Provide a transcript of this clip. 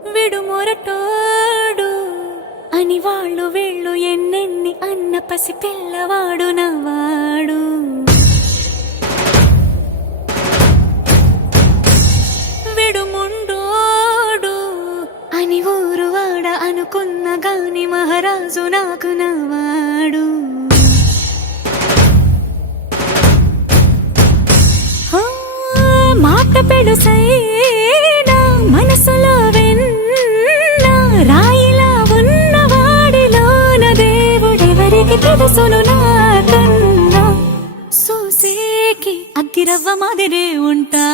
విడుమొరటోడు అని వాళ్ళు వీళ్ళు ఎన్నెన్ని అన్న పసి పిల్లవాడు నవ్వాడు. విడుముండోడు అని ఊరు వాడ అనుకున్న గాని మహారాజు నాకు నవ్వాడు. మాట పెడుసైనా మనసులో వెన్న రాయిలా ఉన్నవాడిలోన దేవుడెవరికి తెలుసును నాకన్నా. సూసేకి అగ్గిరవ్వ మాదిరే ఉంటా.